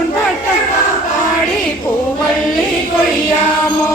உன் பட்டமா பாடி பூவள்ளி கொய்யாமோ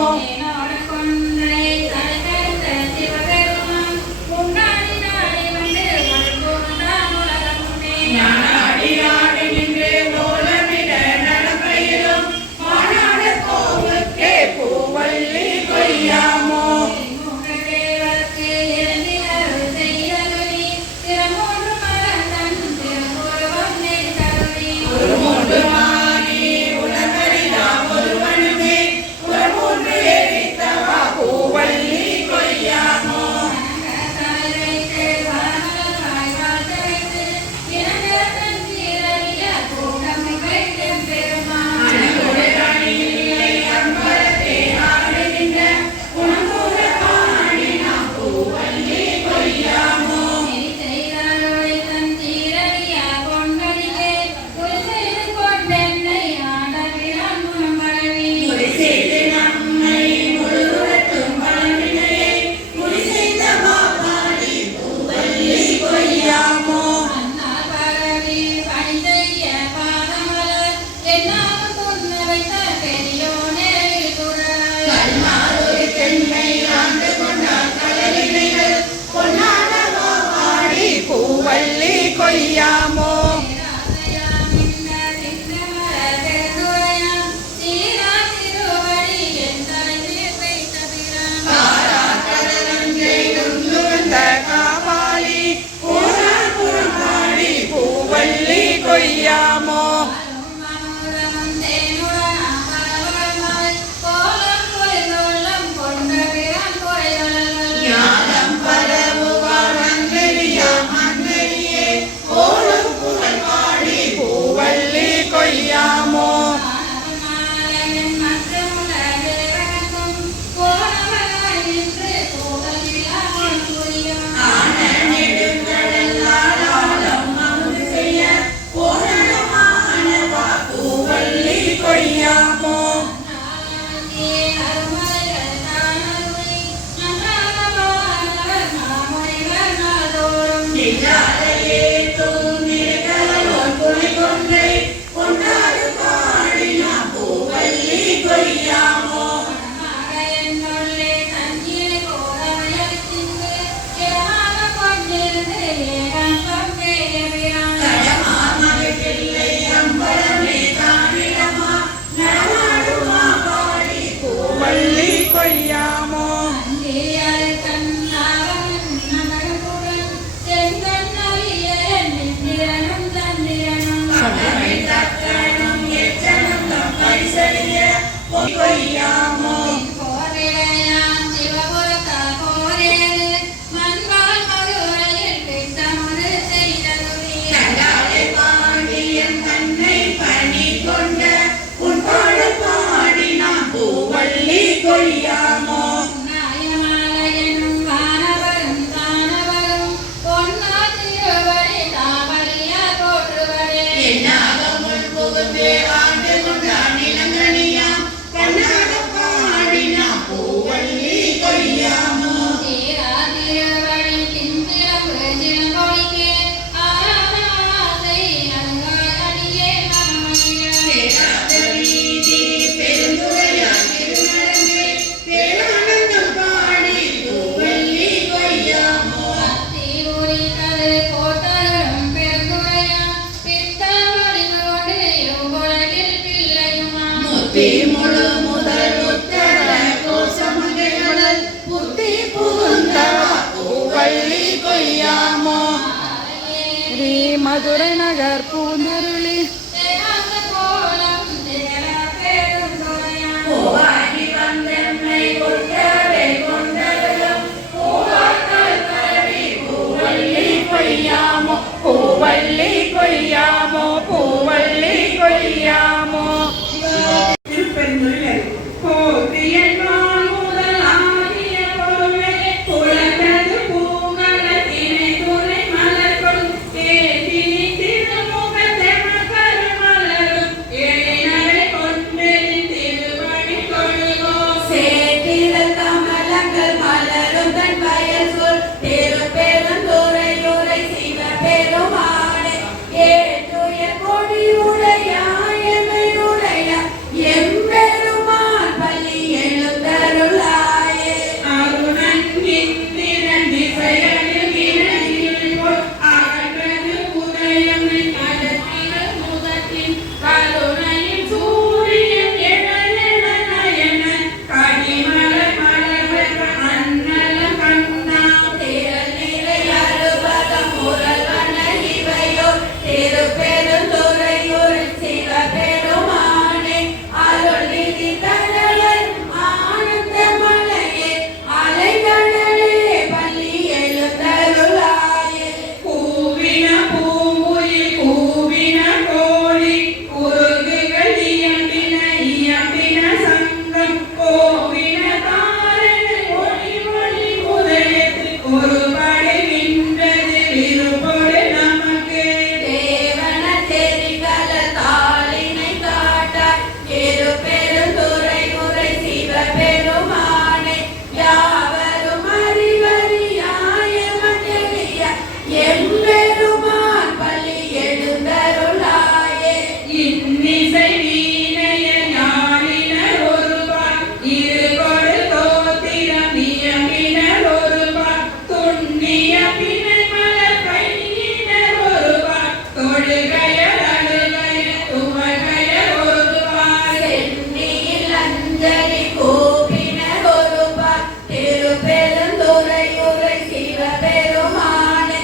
கொய்யாமோ காமாளி பூவள்ளி கொய்யாமோ மதுரை நகர் பூந்தருளி பூவள்ளி கொய்யாமோ பூவள்ளி கொய்யாமோ பூமலத்தினை துணை மலர் கொள் இன்னிசை வீணைய ஞானினர் ஒருவர் இருகொடு தோத்திரம் இயம்பினர் ஒருவர் துண்ணிய பிணை மலர் கையினர் ஒருவர் தொழுகையர் அழுகையர் துவகையர் ஒருவர் சென்னியில் அஞ்சலி கூப்பினர் ஒருவர் திருப்பெருந்துறையுரை சிவபெருமானே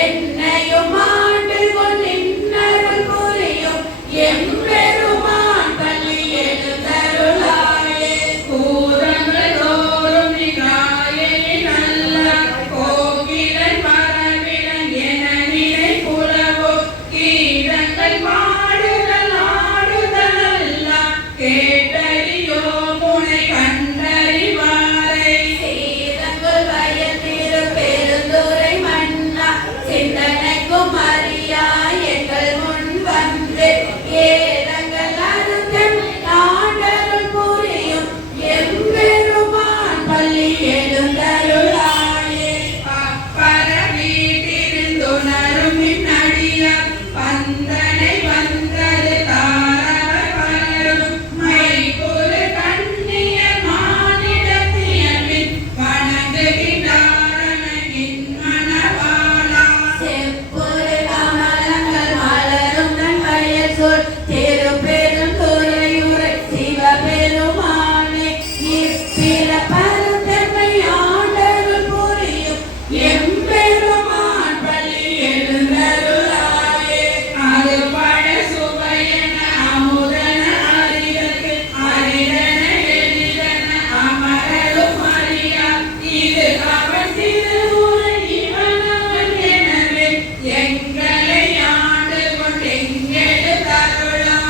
என்னையும் ஆண்டு கொண்டின்னருள் புரியும் எம்பெருமான் பள்ளி எழுந்தருளாயே கூறங்கள் தோறும் நிகாயலின் அல்ல கோகிலன் பரவிலன் என நினை புலவோ கீதங்கள் பாடுதல் ஆடுதல் அல்ல கேட்டறியோ முனை கண்டறிவாரை சீரங்குள் வயல் திருப்பெருந்துறை மன்னா சிந்தனைக்கும் அறியாய் எங்கள் முன் வந்து ஏதங்கள் அருந்தம் ஆண்டருள் புரியும் எம்பெருமான் பள்ளி எழுந்தருளாயே அப்பரவி திருந்துணரும் மின்னடியார் பந்தனை வந்தது தாரவர் பலரும் மைபுரு கண்ணிய மானிடத்தியமின் வணங்குகின்றாரனின் மணவாளா செப்புரு கமலங்கள் மலரும் தன் வயல் சொல் திருப்பெருந்துறையுரை சிவபெருமானே இப்பிற பரத்தன்மை ஆண்டருள் புரியும் எம்பெருமான் பள்ளி எழுந்தருளாயே அது பட சுவையன அமுதன அறிதற்கு அரிதன எளிதன அமரரும் அறியா இது அவன் திருமுறை இவன் அவன் எனவே எங்களை ஆண்டு கொண்டெங்கெழு தருளம்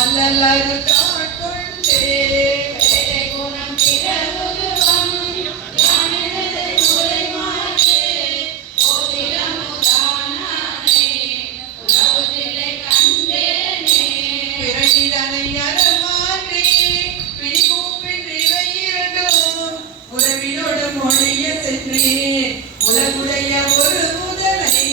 அல்லல்லது காட்கொண்டே பிறனிதனை அறமாற்றி பிடிகூப்பின்றி இரண்டும் உறவினோடு மொழிய சென்றே உலகுடைய ஒரு முதலை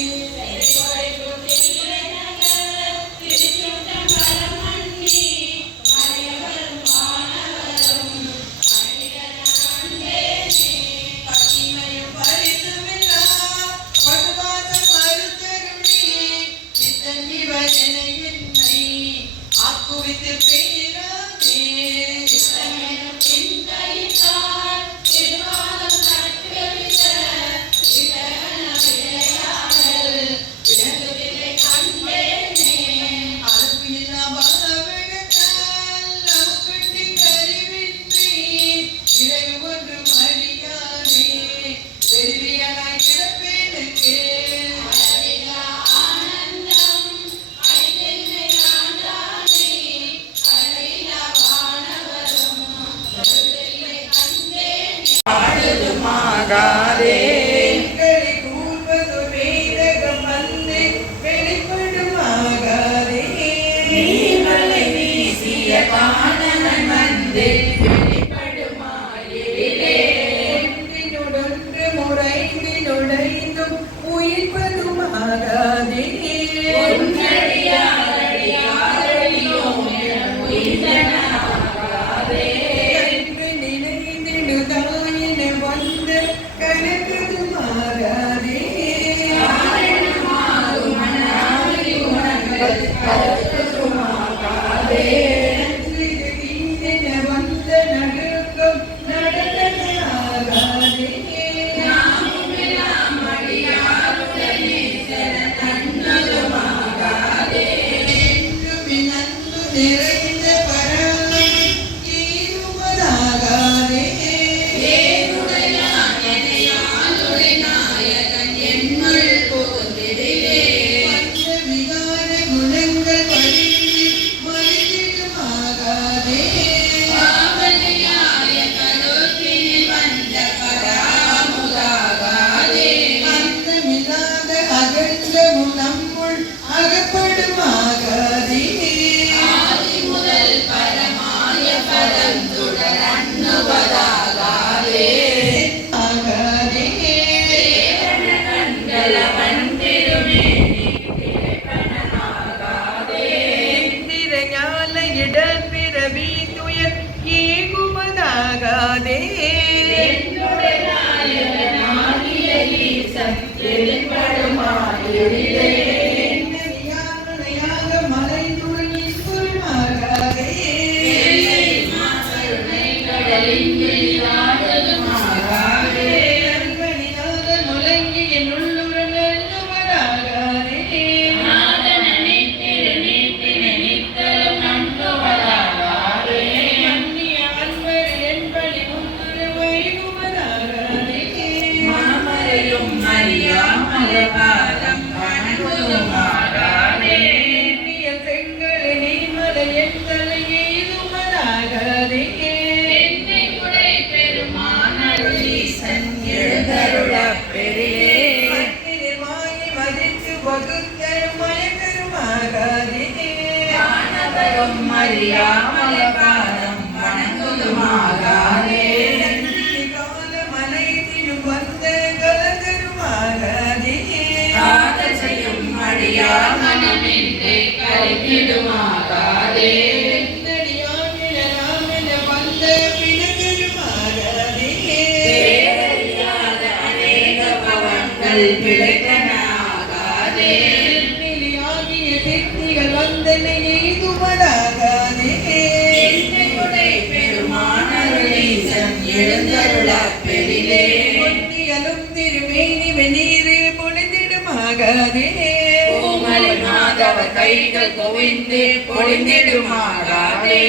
கைகள் குவிந்து பொழிந்திடுமாகாதே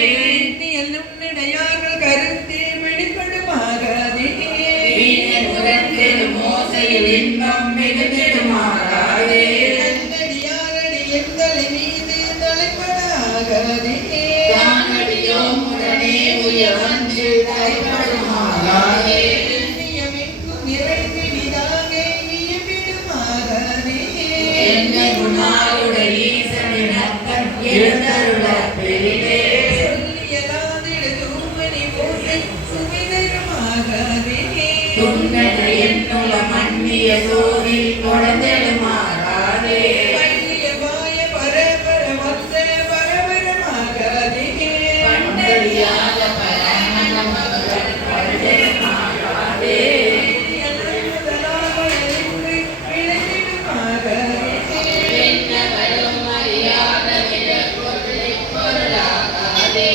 கருத்தே வெளிப்படுமாகாதே மோசையில் இன்பம் மிகுந்திடுமாகாதே எங்களை கைப்படுமாகதே தானடியோம் உடனே உயர் வந்து கைப்படுமாகாதே நியமிக்கும் நிறைந்திடிதாக இயம்பிடுமாகதே என்னை குணாளுடைய ஈசனிடத்தன் எழுந்தருள பெரிதே சொல்லியலாதிடு தூமணி போற்றி சுமிதருமாகதே துங்கன என்னுல மன்னிய சோதி தொடர்ந்தெழுமாறாதே பள்ளியபாய பரபர வந்த பரபரமாகதே பண்டறியாத பரமனமகள் பண்டெழுமாறாதே என்னவரும் அறியாத விடப்பொருளை பொருளாகாதே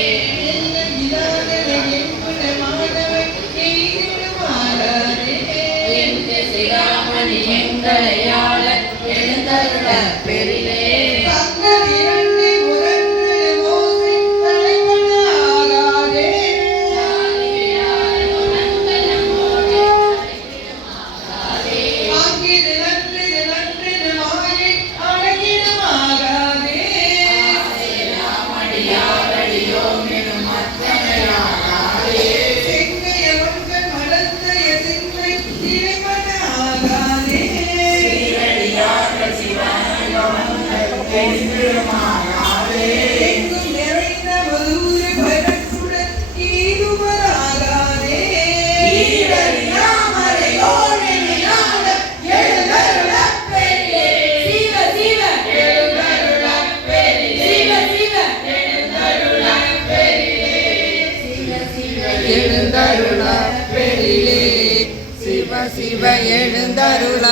எந்த சிராமணி எங்களையாள எழுந்தருள பெரிதே சாலியார் உணங்கலமோடு ராமடியாரடியோம் எனும் அத்தனையானாரே சீரடியார்கள் சிவனயோங்கள் பெருமானாரே சிவ சிவ எழுந்தருள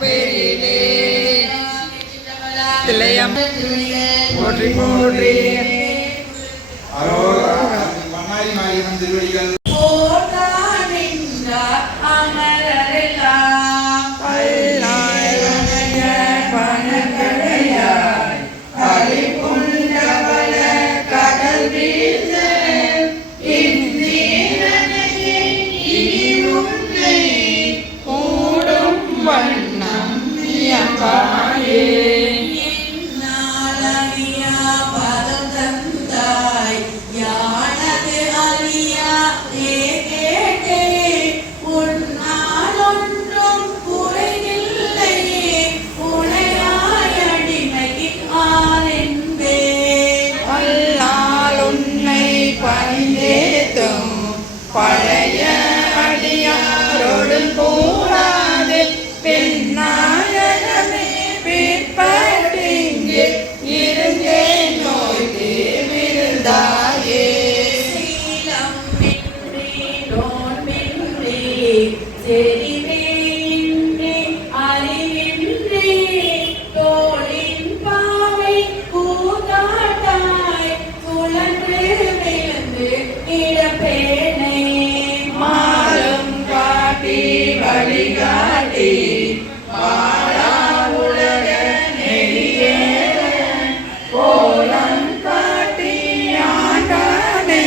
பெரிலே திலயம் போற்றி போற்றி பண்ணாரி மாரியம்மன் திருவடிகள் பழைய அடியாரோடு கூடாது பின்னாயகமே பிற்பட்டிங்கு இருந்தேன் நோய் தீவிருந்தாயே மாறும் காட்டி வழிகாட்டி வாழா உலக நெறியே கோலம் காட்டி ஆண்டானே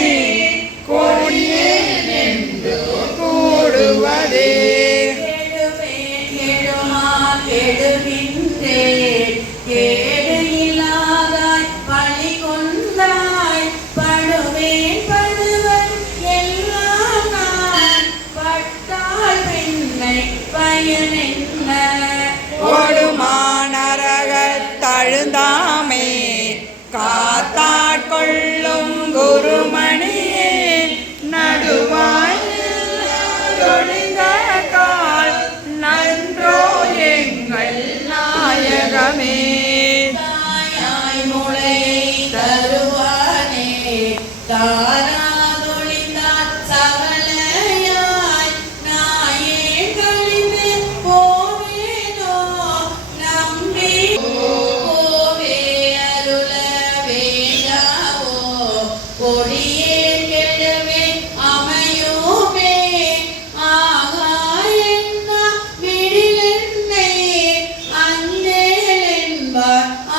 கொடியே நின்று கூடுவதே ஓடுமானரகத் தழுந்தாமே காத்தாட்கொள்ளும் குருமணியே நடுவாயில் ஒளிந்த கால் நன்றோ எங்கள் நாயகமே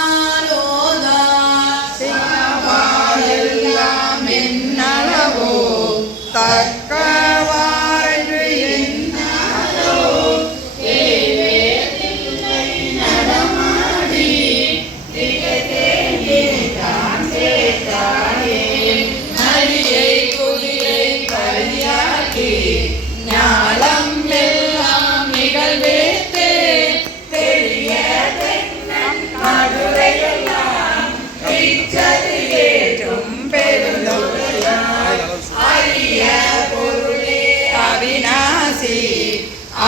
ஆரோதா எல்லாம் என்ன இச்சதிவேற்றும் பெருந்தொகையாய் அரிய பொருளே அவிநாசி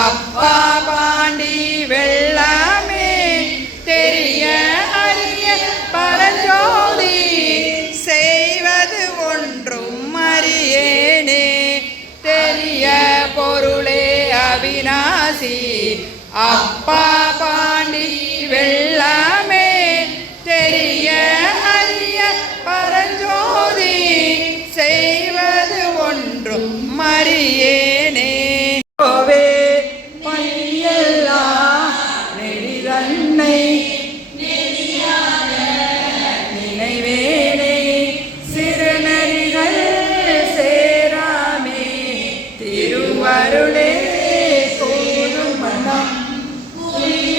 அப்பா பாண்டி வெள்ளமே தெரிய அரிய பரஞ்சோதி செய்வது ஒன்றும் அறியேனே தெரிய பொருளே அவிநாசி அப்பா பாண்டி வெள்ளமே தெரிய அரிய பரஞ்சோதி செய்வது ஒன்றும் அறியேனே கோவே பையல்லா நெறிதன்னை நினைவேனே சிறுநெறிகள் சேராமே திருவருளே கூறும் மனம்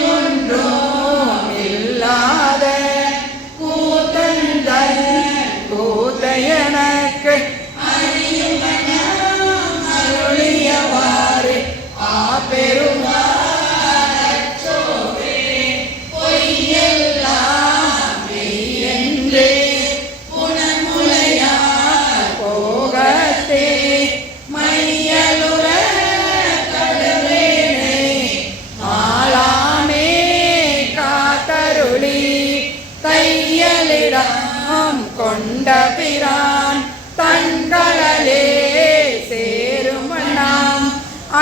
ஒன்றும் இல்லாத கூத்தந்தன் கூத்தையனக்கு அருளியவாறு ஆபெருமாறச்சோவே பொய்யெல்லாம் மெய்யென்றே புனமுலையா போகத்தே மையலுற கடலேனே ஆளாமே காத்தருளி தையலிடம் கொண்ட பிரான் தன்களே சேரும் நாம்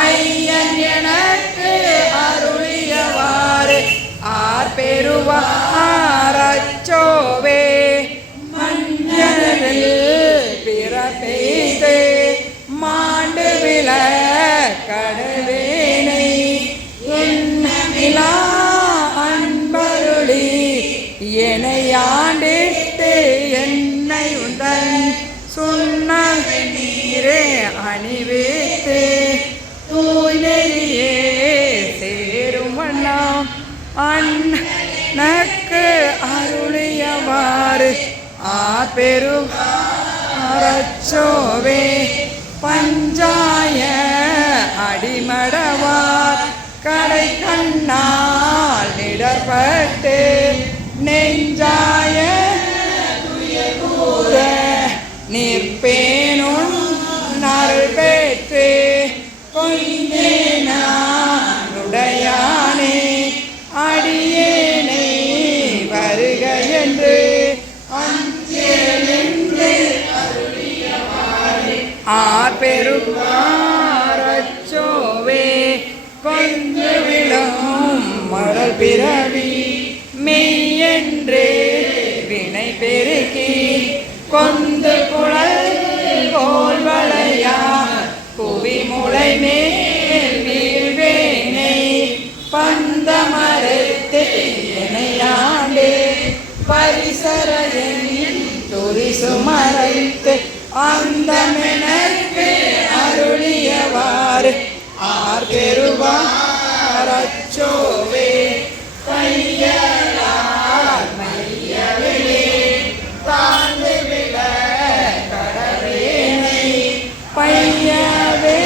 ஐயன் எனக்கு அருளியவாறு ஆர்பெருவாரச்சோவே மஞ்சளில் பிறப்பெய்து மாண்டு விழ கடவேனை என்னமிலா அன்பருளி எனையாண்டிட்டு என்னை உந்தன் சொன்ன நீரே அணிவித்து தூய்நெறியே சேரும் வண்ணம் அண்ணக்கு அருளியவாறு ஆபெருமாறச்சோவே பஞ்சாய அடிமடவார் கடை கண்ணால் நிடர்பட்டு நெஞ்சாய துயர்கூற நிற்பேனும் நருள் பெற்று கொண்டேனுடையானே அடியேனை வருக என்று அஞ்சேனென்று ஆபெருமாறச்சோவே கொன்று விழும் மரல் பிறவி மெய்யென்றே வினை பெருக்கி கொந்து குழல் கோல்வளையா புவி முளை மேல் வீழ்வேனை பந்த மறுத்து எனையாண்டு பரிசரையின் துரிசு மறைத்து அந்த மெனக்கு அருளியவாறு ஆர்பெருவாரச்சோவே கையலார் மையவிலே தாழ்ந்து விட கடவேனை பையவே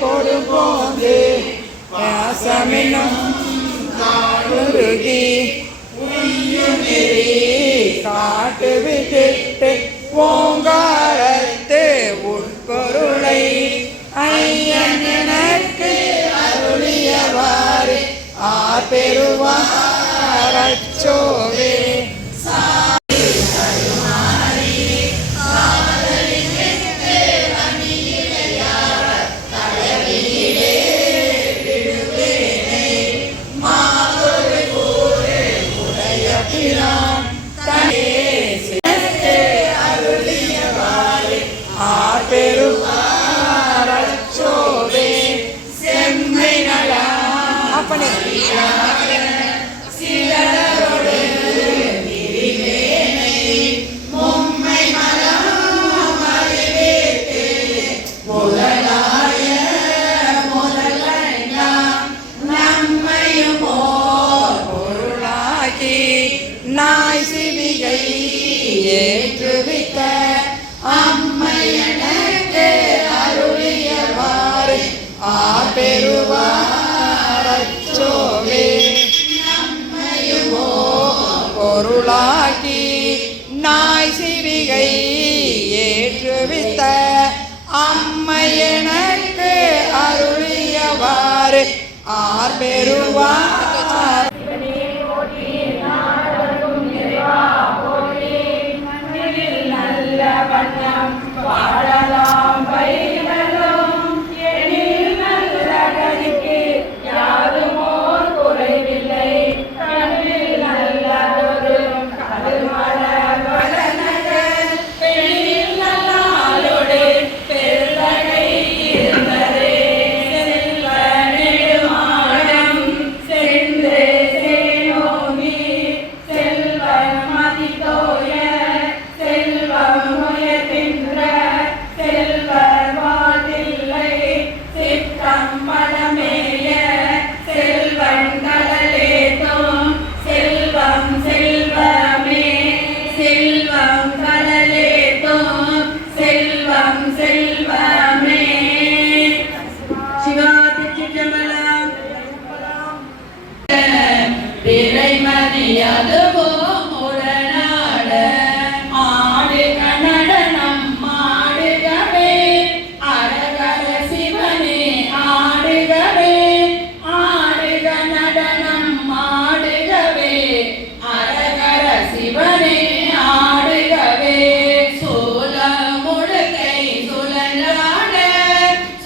கொடுபோது பாசமெனும் காடுருகி உய்யுமிரி காட்டு விட்டு ஓங்காரத்து உட்பொருளை ஐயன் எனக்கு அருளியவாறு ஆபெருவாரச்சோவே அருளியவாறு பொய்கை ஏற்றுவித்த அம்மை எனக்கு அருளியவாறு ஆர்பெருவார் வாழலாம் பயிரலும் எனில் நல்ல கதிக்கு யாதுமோர் குறைவில்லை கண்ணில் நல்லதொரு கருமல வளநகர் பெண்ணில் நல்லாளோடு பெருந்தகை இருந்ததே செல்வ நெடுமாடம் சென்று சேனோங்கி செல்வ மதிதோய செல்வம் உயர்கின்ற செல்வர் வாழ்வில்லை சித்தம் மனமேய செல்வன் கடலேத்தும் செல்வம் செல்வமே செல்வம் கடலேத்தும் செல்வம் செல்வமே. சிவா திருச்சிற்றம்பலம். விரைமதியதுவும் உடனாட ஆடுக நடனம் ஆடுகவே அரகர சிவனே ஆடுகவே ஆடுக நடனம் ஆடுகவே அரகர சிவனே ஆடுகவே சோலம் முழுக்கை சுழலாட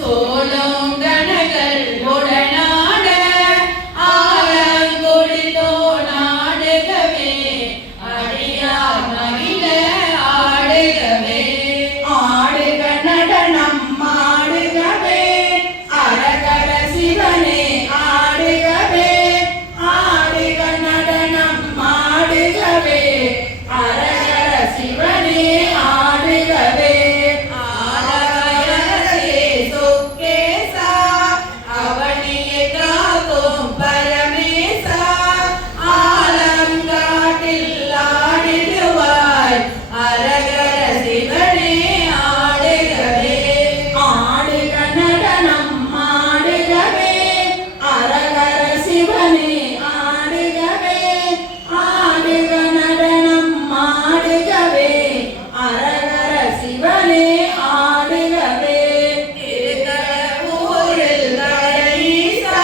சோலம் கணகள் உடனாட ஆலங்குடிதோ நாடுகவே அடியார் மகிழ ஆடுகவே ஆடுக நடனம் ஆடுகவே அரகர சிவனே ஆடுகவே ஆடுக நடனம் ஆடுகவே அரகர சிவனே ஆடுகவே ஆலயரசே சொக்கேசா அவனியை காக்கும் பரமேசா ஆலங்காட்டில் ஆடிடுவாய் அரகர சிவனே ஆடுகவே ஆடுக நடனம் ஆடுகவே அரகர சிவனே ஆடுகவே ஆடுக நடனம் ஆடுகவே அரகர சிவனே ஆடுகவே திருக்கடவூரில் நடீசா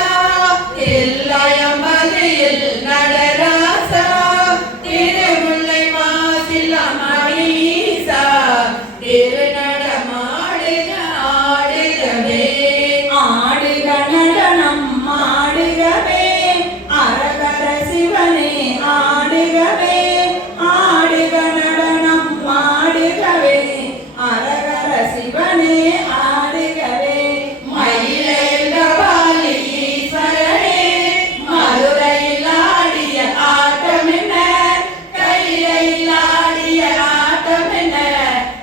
தில்லையம்பதியில் நடராசா திருமுல்லை மாசில் அமரீசா திருநடமாடுக ஆடுகவே ஆடுக நடனம் ஆடுகவே அரகர சிவனே ஆடுகவே ஆடுக நடனம் ஆடுகவே அரகர சிவனே ஆடுகவே மயிலையில் கபாலி ஈஸ்வரனே மதுரையில் ஆடிய ஆட்டம் என்ன கையிலையில் ஆடிய ஆட்டம் என்ன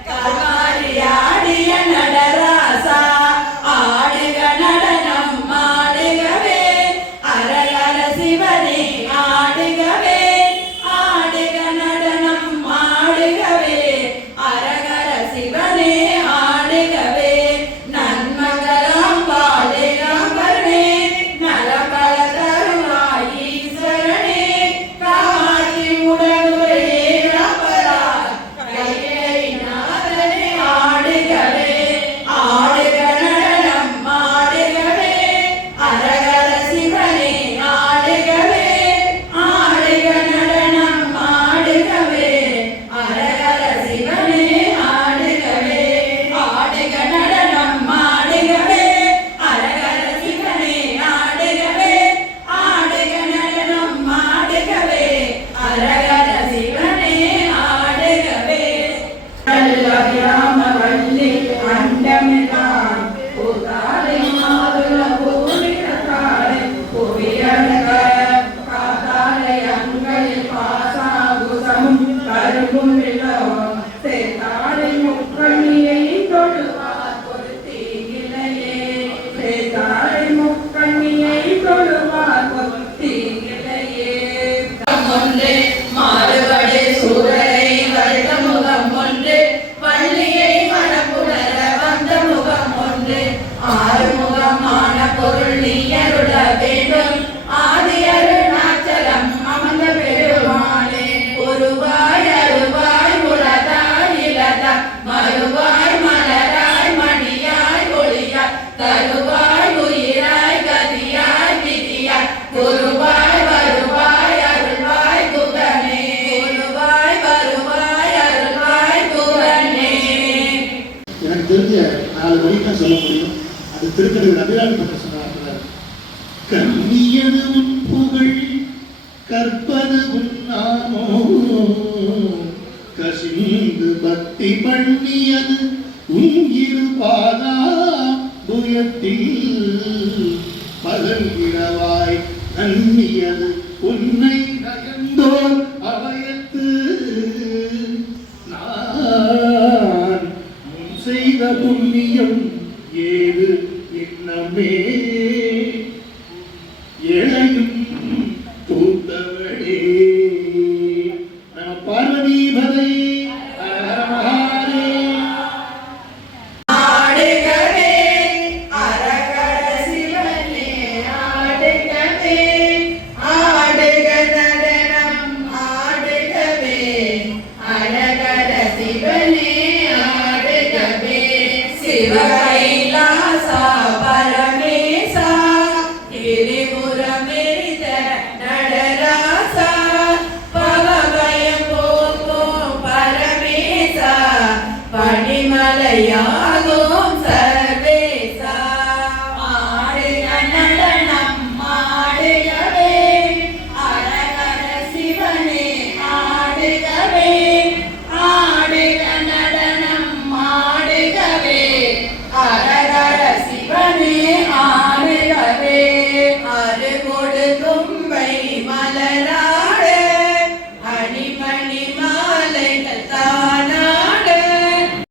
கபாலி ஆடிய நடராசா ஆடுக நடனம் ஆடுகவே அரகர சிவனே ஆடுகவே ஆடுக நடனம் ஆடுகவே அரகர சிவனே ஆடுகவே நன்மகளாம் பாடுகாம்பரனே நலம்பல தருவாய் ஈஸ்வரனே காட்சி உடனுரையே ராமரா கையிலை நாதனே ஆடுகவே ஆடுக நடனம் ஆடுகவே அரகர சிவனே ஆடுகவே ஆடுக நடனம் ஆடுகவே அரகர சிவனே ஆடுகவே ஆடுக நடனம் ஆடுகவே அரகர சிவனே ஆடுகவே ஆடுக நடனம் ஆடுகவே அரகர சிவனே ஆடுகவே வள்ளி அண்டமெல்லாம் பூதாலை மாதுள பூரிடத்தாளை புவியழக காத்தாலை அங்களில் பாசாகுசமும் கரும்பும் விழவும் சேத்தாளை முக்கண்ணியை தொழுவார் பொருத்தி இலையே சேத்தாளை முக்கண்ணியை தொழுவார் பொருத்தி இலையே ஒன்று மாறுபடி சூரரை வருட முகம் ஒன்று வள்ளியை மனப்புணர வந்த முகம் ஒன்று ஆறுமுகமான பொருள் நீயருள வேண்டும் ஆதி அருணாச்சலம் அமர்ந்த பெருமானே ஒருவாய் அருவாய் உலதாய் சொல்ல முடியும். அது திருக்கடையில் அபிராமி பற்றி சொன்னார். கண்ணியது உன் புகழ் கற்பது உன் நாமோ கசிந்து பக்தி பண்ணியது உன் இரு பாதா புயத்தில் பலங்கிரவாய் நன்னியது உன்னை நயந்தோர் அவயத்து நான் முன் செய்த புண்ணியம் ஏது இன்னமே ஏழையும் தூத்தவளே நம பார்வதீபதை ஆடுகவே அரகர சிவனே ஆடுகவே ஆடுக நடனம் ஆடுகவே அரகர சிவனே ஆடுகவே சிவ கைலாசா